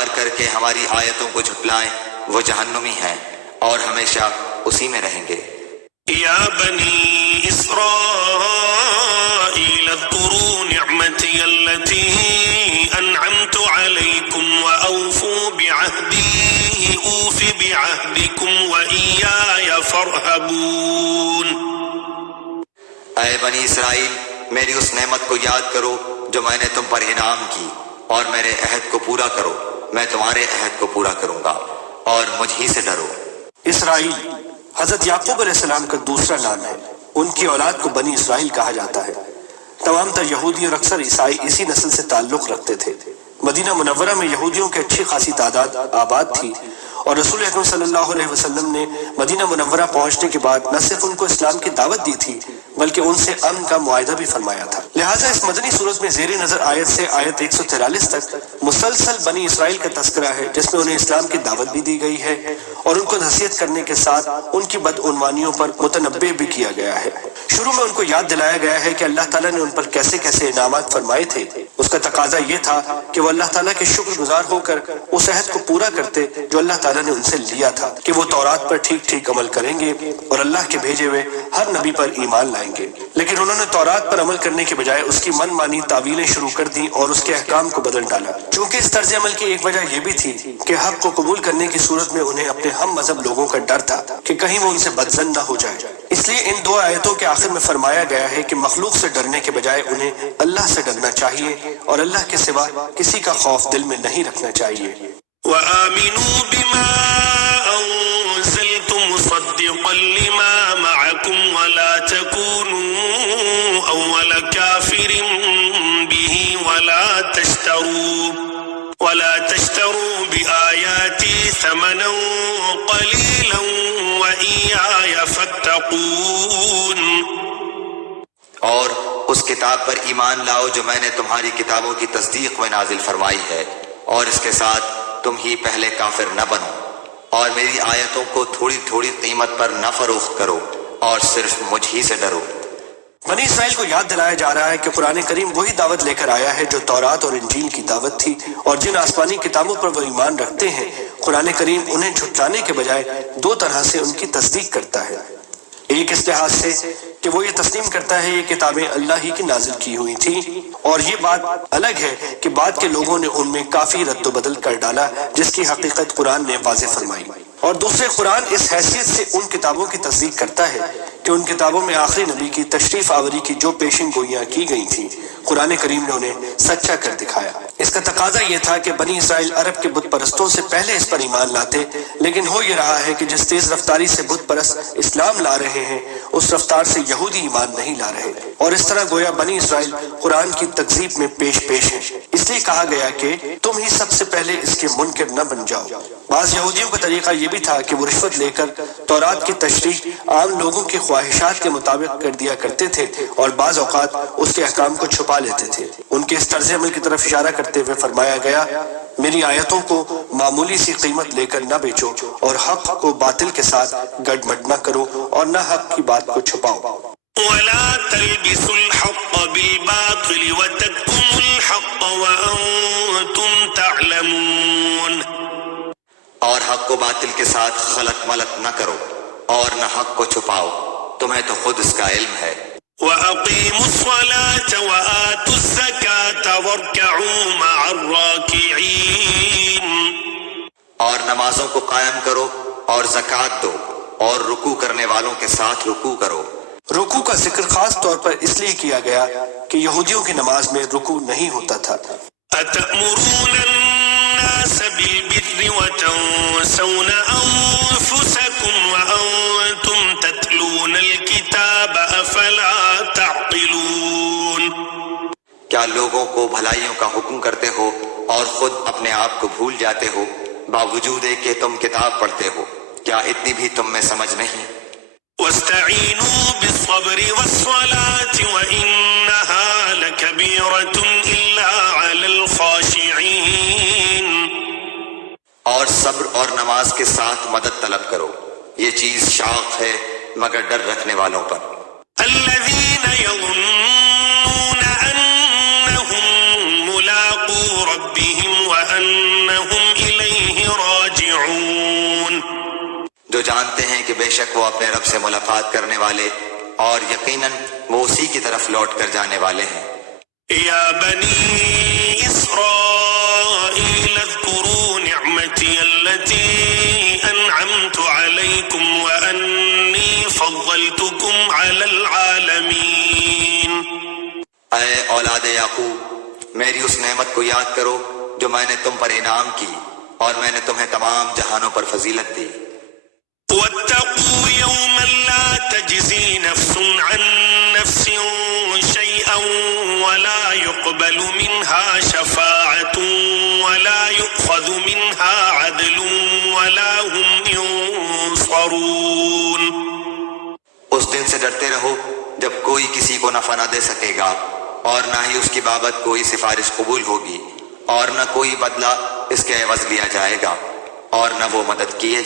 انکار کر کے ہماری آیتوں کو جھٹلائیں وہ جہنمی ہیں اور ہمیشہ اسی میں رہیں گے۔ یا بنی اسرائیل اذکروا نعمتی التي انعمت علیکم واوفوا بعہدی اوف بعہدکم وإیایا فارہبون۔ اے بنی اسرائیل، میری اس نعمت کو یاد کرو جو میں نے تم پر انعام کی، اور میرے عہد کو پورا کرو، میں تمہارے عہد کو پورا کروں گا، اور مجھ ہی سے ڈرو۔ اسرائیل حضرت یعقوب علیہ السلام کا دوسرا نام ہے۔ ان کی اولاد کو بنی اسرائیل کہا جاتا ہے۔ تمام تر یہودی اور اکثر عیسائی اسی نسل سے تعلق رکھتے تھے۔ مدینہ منورہ میں یہودیوں کی اچھی خاصی تعداد آباد تھی، اور رسول اکرم صلی اللہ علیہ وسلم نے مدینہ منورہ پہنچنے کے بعد نہ صرف ان کو اسلام کی دعوت دی تھی بلکہ ان سے امن کا معاہدہ بھی فرمایا تھا۔ لہٰذا اس مدنی صورت میں زیر نظر آیت سے آیت 143 تک مسلسل بنی اسرائیل کا تذکرہ ہے، جس میں انہیں اسلام کی دعوت بھی دی گئی ہے اور ان کو نصیحت کرنے کے ساتھ ان کی بدعنوانیوں پر متنبہ بھی کیا گیا ہے۔ شروع میں ان کو یاد دلایا گیا ہے کہ اللہ تعالیٰ نے ان پر کیسے کیسے انعامات فرمائے تھے۔ اس کا تقاضا یہ تھا کہ وہ اللہ تعالیٰ کے شکر گزار ہو کر اس عہد کو پورا کرتے جو اللہ تعالیٰ نے ان سے لیا تھا کہ وہ تورات پر ٹھیک ٹھیک عمل کریں گے اور اللہ کے بھیجے ہوئے ہر نبی پر ایمان لائیں گے۔ لیکن انہوں نے تورات پر عمل کرنے کے بجائے اس کی من مانی تعویلیں شروع کر دیں اور اس کے احکام کو بدل ڈالا۔ چونکہ اس طرز عمل کی ایک وجہ یہ بھی تھی کہ حق کو قبول کرنے کی صورت میں انہیں اپنے ہم مذہب لوگوں کا ڈر تھا کہ کہیں وہ ان سے بدظن نہ ہو جائے۔ اس لیے ان دو آیتوں کے آخر میں فرمایا گیا ہے کہ مخلوق سے ڈرنے کے بجائے انہیں اللہ سے ڈرنا چاہیے اور اللہ کے سوا کسی کا خوف دل میں نہیں رکھنا چاہیے۔ وآمنوا بما أنزلت مصدقا لما معكم ولا تكونوا أول كافر به ولا تشتروا بآياتي ثمنا قليلا وإياي فاتقون۔ اور اس کتاب پر ایمان لاؤ جو میں نے تمہاری کتابوں کی تصدیق میں نازل فرمائی ہے، اور اس کے ساتھ تم ہی پہلے کافر نہ بنو، اور میری آیتوں کو تھوڑی تھوڑی قیمت پر نہ فروخت کرو، اور صرف مجھ ہی سے ڈرو۔ بنی اسرائیل کو یاد دلایا جا رہا ہے کہ قرآن کریم وہی دعوت لے کر آیا ہے جو تورات اور انجیل کی دعوت تھی، اور جن آسمانی کتابوں پر وہ ایمان رکھتے ہیں قرآن کریم انہیں جھٹلانے کے بجائے دو طرح سے ان کی تصدیق کرتا ہے۔ ایک اس لحاظ سے کہ وہ یہ تسلیم کرتا ہے یہ کتابیں اللہ ہی کی نازل کی ہوئی تھیں، اور یہ بات الگ ہے کہ بعد کے لوگوں نے ان میں کافی رد و بدل کر ڈالا جس کی حقیقت قرآن نے واضح فرمائی۔ اور دوسرے قرآن اس حیثیت سے ان کتابوں کی تصدیق کرتا ہے کہ ان کتابوں میں آخری نبی کی تشریف آوری کی جو پیشن گوئیاں کی گئی تھیں قرآن کریم نے انہیں سچا کر دکھایا۔ اس کا تقاضا یہ تھا کہ بنی اسرائیل عرب کے بت پرستوں سے پہلے اس پر ایمان لاتے، لیکن ہو یہ رہا ہے کہ جس تیز رفتاری سے بت پرست اسلام لا رہے ہیں اس رفتار سے یہودی ایمان نہیں لا رہے، اور اس طرح گویا بنی اسرائیل قرآن کی تکذیب میں پیش ہے۔ اس لیے کہا گیا کہ تم ہی سب سے پہلے اس کے منکر نہ بن جاؤ۔ بعض یہودیوں کا طریقہ یہ بھی تھا کہ وہ رشوت لے کر تورات کی تشریح عام لوگوں کی خواہشات کے مطابق کر دیا کرتے تھے، اور بعض اوقات اس کے احکام کو چھپا لیتے تھے۔ ان کے اس طرز عمل کی طرف اشارہ کرتے ہوئے فرمایا گیا، میری آیتوں کو معمولی سی قیمت لے کر نہ بیچو، اور حق کو باطل کے ساتھ گڑبڑ نہ کرو، اور نہ حق کی بات کو چھپاؤ۔ ولا تلبسوا الحق بالباطل وتكتموا الحق وأنتم تعلمون۔ اور حق کو باطل کے ساتھ خلط ملط نہ کرو، اور نہ حق کو چھپاؤ، تمہیں تو خود اس کا علم ہے۔ وَأَقِيمُوا الصَّلَاةَ وَآتُوا الزَّكَاةَ وَارْكَعُوا مَعَ الرَّاكِعِينَ۔ اور نمازوں کو قائم کرو اور زکوٰۃ دو، اور رکوع کرنے والوں کے ساتھ رکوع کرو۔ رکوع کا ذکر خاص طور پر اس لیے کیا گیا کہ یہودیوں کی نماز میں رکوع نہیں ہوتا تھا۔ أَتَأْمُرُونَ النَّاسَ بِالْبِرِّ وَتَنْسَوْنَ أَنفُسَكُمْ وَأَنْتُمْ تَتْلُونَ الْكِتَابَ أَفَلَا تَعْقِلُونَ۔ کیا لوگوں کو بھلائیوں کا حکم کرتے ہو اور خود اپنے آپ کو بھول جاتے ہو، باوجود ہے کہ تم کتاب پڑھتے ہو؟ کیا اتنی بھی تم میں سمجھ نہیں؟ وَاسْتَعِينُوا بِالصَّبْرِ وَالصَّلَاةِ وَإِنَّهَا لَكَبِيرَةٌ إِلَّا عَلَى الْخَاشِعِينَ۔ اور صبر اور نماز کے ساتھ مدد طلب کرو، یہ چیز شاق ہے مگر ڈر رکھنے والوں پر۔ الَّذِينَ يَظُنُّونَ أَنَّهُم مُّلَاقُو رَبِّهِمْ وَأَنَّهُمْ کہ بے شک وہ اپنے رب سے ملاقات کرنے والے اور یقیناً وہ اسی کی طرف لوٹ کر جانے والے ہیں۔ يا بني إسرائيل اذكروا نعمتي التي أنعمت عليكم وأني فضلتكم على العالمين۔ اے اولاد یعقوب، میری اس نعمت کو یاد کرو جو میں نے تم پر انعام کی اور میں نے تمہیں تمام جہانوں پر فضیلت دی۔ واتقوا يوما لا تجزي نفس عن نفس شيئا ولا يقبل منها شفاعة ولا يؤخذ منها عدل ولا هم ينصرون۔ اس دن سے ڈرتے رہو جب کوئی کسی کو نفع نہ دے سکے گا اور نہ ہی اس کی بابت کوئی سفارش قبول ہوگی اور نہ کوئی بدلہ اس کے عوض لیا جائے گا اور نہ وہ مدد کیے